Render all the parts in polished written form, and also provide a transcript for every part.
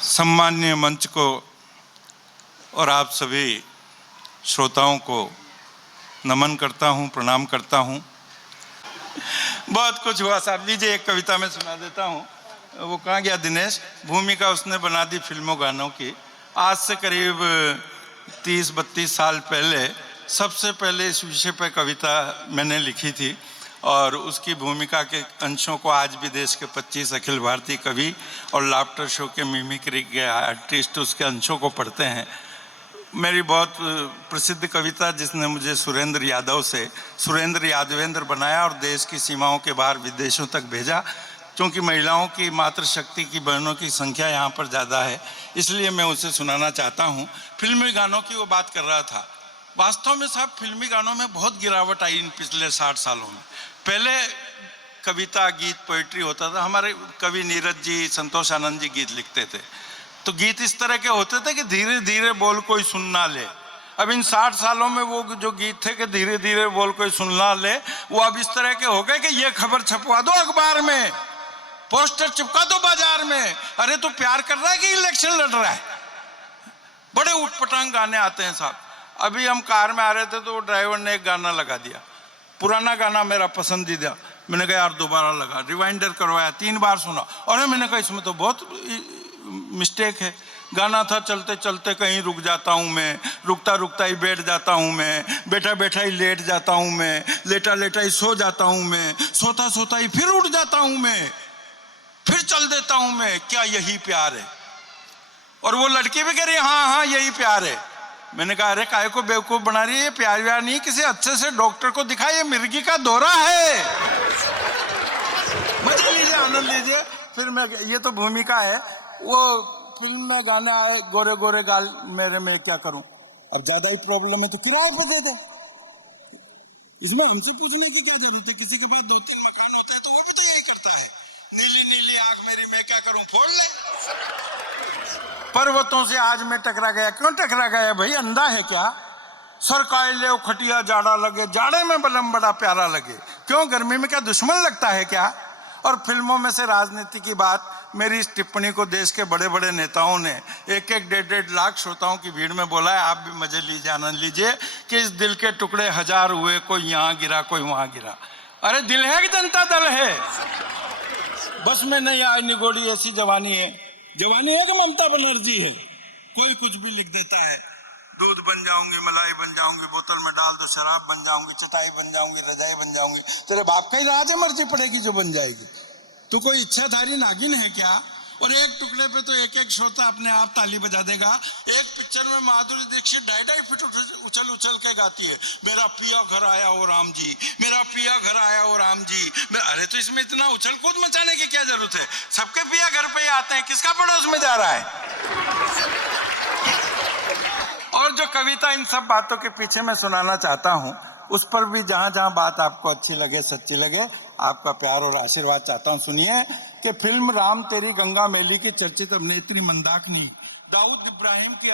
सम्माननीय मंच को और आप सभी श्रोताओं को नमन करता हूं, प्रणाम करता हूं। बहुत कुछ हुआ साहब। लीजिए एक कविता में सुना देता हूं। वो कहाँ गया दिनेश? भूमिका उसने बना दी फिल्मों गानों की। आज से करीब 30-32 साल पहले सबसे पहले इस विषय पर कविता मैंने लिखी थी और उसकी भूमिका के अंशों को आज भी देश के 25 अखिल भारतीय कवि और लाफ्टर शो के मिमिक्री के आर्टिस्ट उसके अंशों को पढ़ते हैं। मेरी बहुत प्रसिद्ध कविता जिसने मुझे सुरेंद्र यादवेंद्र बनाया और देश की सीमाओं के बाहर विदेशों तक भेजा। क्योंकि महिलाओं की मातृशक्ति की बहनों की संख्या यहाँ पर ज़्यादा है, इसलिए मैं उसे सुनाना चाहता हूँ। फिल्मी गानों की वो बात कर रहा था। वास्तव में साहब फिल्मी गानों में बहुत गिरावट आई इन पिछले 60 सालों में। पहले कविता, गीत, पोइट्री होता था। हमारे कवि नीरज जी, संतोष आनंद जी गीत लिखते थे, तो गीत इस तरह के होते थे कि धीरे धीरे बोल कोई सुन ना ले। अब इन 60 सालों में वो जो गीत थे कि धीरे धीरे बोल कोई सुन ना ले, वो अब इस तरह के हो गए कि ये खबर छपवा दो अखबार में, पोस्टर चिपका दो बाजार में। अरे तो प्यार कर रहा है कि इलेक्शन लड़ रहा है? बड़े उटपटांग गाने आते हैं साहब। अभी हम कार में आ रहे थे तो वो ड्राइवर ने एक गाना लगा दिया, पुराना गाना मेरा पसंदीदा। मैंने कहा यार दोबारा लगा, रिवाइंडर करवाया, 3 बार सुना। और मैंने कहा इसमें तो बहुत मिस्टेक है। गाना था चलते चलते कहीं रुक जाता हूँ मैं, रुकता रुकता ही बैठ जाता हूँ मैं, बैठा बैठा ही लेट जाता हूँ मैं, लेटा लेटा ही सो जाता हूँ मैं, सोता सोता ही फिर उठ जाता हूँ मैं, फिर चल देता हूँ मैं। क्या यही प्यार है? और वो लड़की भी कह रही है हाँ हाँ यही प्यार है। मैंने कहा अरे काहे को बेवकूफ बना रही है? प्यार व्यार नहीं, किसी अच्छे से डॉक्टर को दिखाई, ये मिर्गी का दौरा है। मजा लीजिए, आनंद लीजिए। फिर मैं, ये तो भूमिका है। वो फिल्म में गाना है गोरे गोरे गाल मेरे में क्या करूं। अब ज्यादा ही प्रॉब्लम है तो किराए पर दे दो। इसमें हमसे पूछने की क्या जरूरत है? किसी के पास 2-3 मकान होता है तो वो भी तो यही करता है। नीली नीली आंख मेरी, मैं क्या करूं, फोड़ ले। पर्वतों से आज मैं टकरा गया। क्यों टकरा गया भाई? अंधा है क्या? सर कायले खटिया जाड़ा लगे, जाड़े में बलम बड़ा प्यारा लगे। क्यों, गर्मी में क्या दुश्मन लगता है क्या? और फिल्मों में से राजनीति की बात, मेरी इस टिप्पणी को देश के बड़े बड़े नेताओं ने 1-1, 1.5 लाख श्रोताओं की भीड़ में बोला है। आप भी मजे लीजिए, आनंद लीजिए कि इस दिल के टुकड़े 1000 हुए, कोई यहाँ गिरा कोई वहां गिरा। अरे दिल है कि जनता दल है? बस में नहीं आए निगोड़ी ऐसी जवानी है। जवानी है कि ममता बनर्जी है? कोई कुछ भी लिख देता है। दूध बन जाऊंगी, मलाई बन जाऊंगी, बोतल में डाल दो शराब बन जाऊंगी, चटाई बन जाऊंगी, रजाई बन जाऊंगी। तेरे बाप का ही राज है, मर्जी पड़ेगी जो बन जाएगी। तू कोई इच्छाधारी नागिन है क्या? और एक टुकड़े पे तो 1-1 श्रोता अपने आप ताली बजा देगा। एक पिक्चर में माधुरी दीक्षित 2.5 फीट उछल उछल के गाती है, मेरा पिया घर आया ओ राम जी, मेरा पिया घर आया ओ राम जी। अरे तो इसमें इतना उछल कूद मचाने की क्या जरूरत है? सबके पिया घर पे ही आते हैं, किसका पड़ोस में जा रहा है? और जो कविता इन सब बातों के पीछे मैं सुनाना चाहता हूं, उस पर भी जहां जहां बात आपको अच्छी लगे, सच्ची लगे, आपका प्यार और आशीर्वाद चाहता हूं। सुनिए कि फिल्म राम तेरी गंगा मैली की चर्चित अभिनेत्री मंदाकिनी, दाऊद इब्राहिम की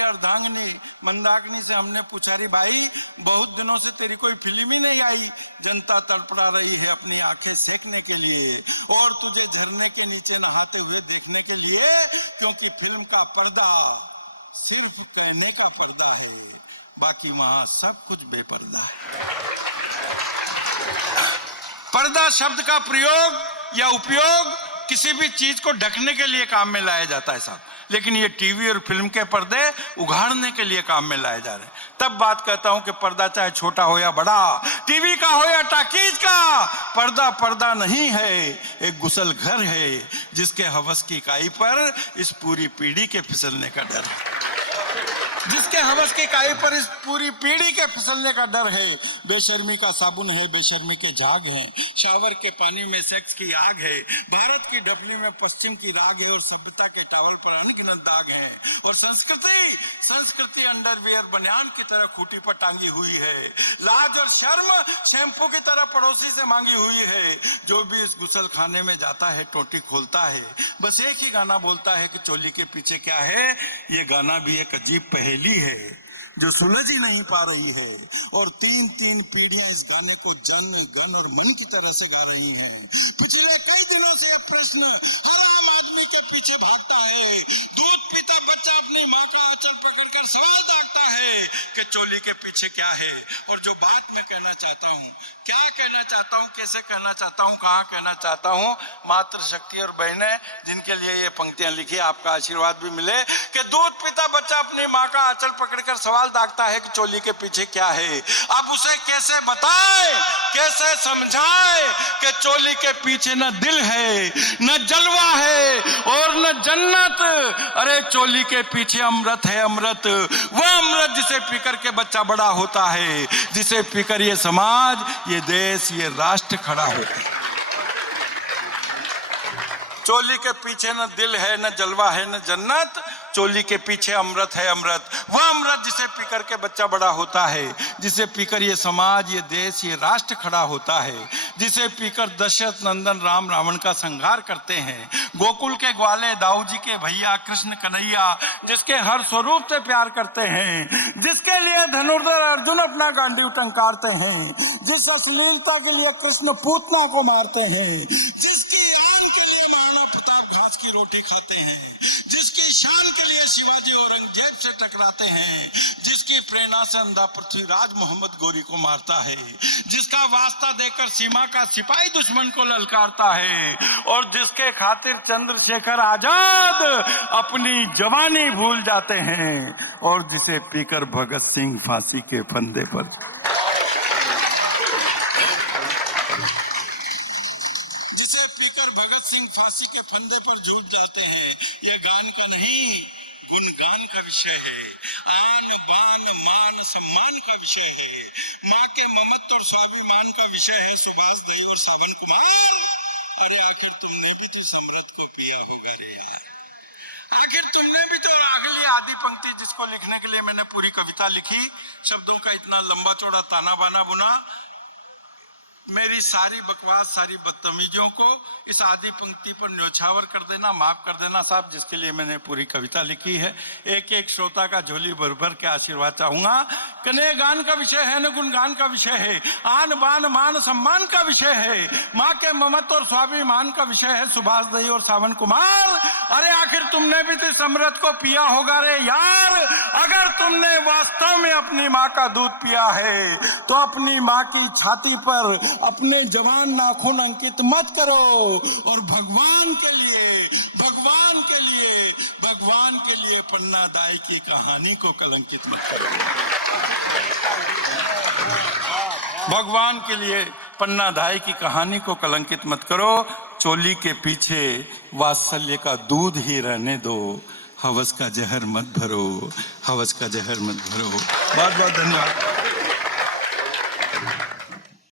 अर्धांगिनी मंदाकिनी से हमने पूछा, री भाई बहुत दिनों से तेरी कोई फिल्म ही नहीं आई, जनता तड़पड़ा रही है अपनी आंखें सेकने के लिए और तुझे झरने के नीचे नहाते हुए देखने के लिए, क्योंकि फिल्म का पर्दा सिर्फ कहने का पर्दा है, बाकी वहां सब कुछ बेपर्दा है। पर्दा शब्द का प्रयोग या उपयोग किसी भी चीज को ढकने के लिए काम में लाया जाता है साहब, लेकिन ये टीवी और फिल्म के पर्दे उघाड़ने के लिए काम में लाए जा रहे हैं। तब बात कहता हूं कि पर्दा चाहे छोटा हो या बड़ा, टीवी का हो या टाकीज का, पर्दा पर्दा नहीं है, एक गुसल घर है जिसके हवस की काई पर इस पूरी पीढ़ी के फिसलने का डर है। जिसके हवस की काई पर इस पूरी पीढ़ी के फिसलने का डर है। बेशर्मी का साबुन है, बेशर्मी के झाग हैं, शावर के पानी में सेक्स की आग है, भारत की ढपली में पश्चिम की राग है और सभ्यता के टावल पर अनगिनत दाग है। और संस्कृति अंडरवियर बनियान की तरह खूंटी पर टांगी हुई है। लाज और शर्म शैम्पू की तरह पड़ोसी से मांगी हुई है। जो भी इस गुसल खाने में जाता है टोटी खोलता है, बस एक ही गाना बोलता है कि चोली के पीछे क्या है। ये गाना भी एक अजीब पहेली है, जो सुलझ ही नहीं पा रही है, और तीन तीन पीढ़ियां इस गाने को जन गण और मन की तरह से गा रही हैं। पिछले कई दिनों से यह प्रश्न हर आम आदमी के पीछे भागता है। दूध पीता बच्चा अपनी माँ का आंचल पकड़कर सवाल दागता है कि चोली के पीछे क्या है। और जो बात मैं कहना चाहता हूँ, क्या कहना चाहता हूँ, कैसे कहना चाहता हूँ, कहाँ कहना चाहता हूँ, मातृशक्ति और बहनें जिनके लिए ये पंक्तियां लिखी, आपका आशीर्वाद भी मिले कि दूध पीता बच्चा अपनी माँ का आंचल पकड़कर सवाल दागता है कि चोली के पीछे क्या है। अब उसे कैसे बताए, कैसे समझाए कि चोली के पीछे न दिल है, न जलवा है और न जन्नत। अरे चोली के पीछे अमृत है, अमृत, वह अमृत जिसे पीकर के बच्चा बड़ा होता है, जिसे पीकर ये समाज, ये देश, ये राष्ट्र खड़ा होता है। चोली के पीछे न दिल है, न जलवा है, न जन्नत, चोली के पीछे अमृत है, अमृत, वह अमृत जिसे पीकर के बच्चा बड़ा होता है, जिसे पीकर ये समाज, ये देश, ये राष्ट्र खड़ा होता है, जिसे पीकर दशरथ नंदन राम रावण का संहार करते हैं, गोकुल के ग्वाले दाऊ जी के भैया कृष्ण कन्हैया जिसके हर स्वरूप से प्यार करते हैं, जिसके लिए धनुर्धर अर्जुन अपना गांडीव टंकारते हैं, जिस अश्लीलता के लिए कृष्ण पूतना को मारते हैं, जिसकी आन के लिए महाराणा प्रताप घास की रोटी खाते हैं, जिसकी शान के लिए शिवाजी औरंगजेब से टकराते हैं, जिसकी प्रेरणा से अंधा पृथ्वीराज मोहम्मद गोरी को मारता है, जिसका वास्ता देकर सीमा का सिपाही दुश्मन को ललकारता है, और जिसके खातिर चंद्रशेखर आजाद अपनी जवानी भूल जाते हैं, और जिसे पीकर भगत सिंह फांसी के फंदे पर, जिसे पीकर भगत सिंह फांसी के फंदे पर झूठ जाते हैं। यह गान का नहीं, गुणगान का विषय है, आन बान मान सम्मान का विषय है, माँ के ममत्व और स्वाभिमान का विषय है। सुभाष दई और सावन कुमार, अरे आखिर तुमने भी तो समृद्ध को पिया होगा रे यार, आखिर तुमने भी तो। अगली आधी पंक्ति जिसको लिखने के लिए मैंने पूरी कविता लिखी, शब्दों का इतना लंबा चौड़ा ताना बाना बुना, मेरी सारी बकवास, सारी बदतमीजियों को इस आधी पंक्ति पर न्यौछावर कर देना, माफ कर देना साहब, जिसके लिए मैंने पूरी कविता लिखी है। एक एक श्रोता का झोली भर भर के आशीर्वाद चाहूंगा। कने गान का विषय है, न गुणगान का विषय है, आन बान मान सम्मान का विषय है, माँ के ममत्व और स्वाभिमान का विषय है। सुभाष दई और सावन कुमार, अरे आखिर तुमने भी तो अमृत को पिया होगा रे यार। अगर तुमने वास्तव में अपनी माँ का दूध पिया है तो अपनी माँ की छाती पर अपने जवान नाखून अंकित मत करो, और भगवान के लिए, भगवान के लिए, भगवान के लिए पन्ना दाई की कहानी को कलंकित मत करो। भगवान के लिए पन्ना दाई की कहानी को कलंकित मत करो। चोली के पीछे वात्सल्य का दूध ही रहने दो, हवस का जहर मत भरो, हवस का जहर मत भरो। बहुत बहुत धन्यवाद।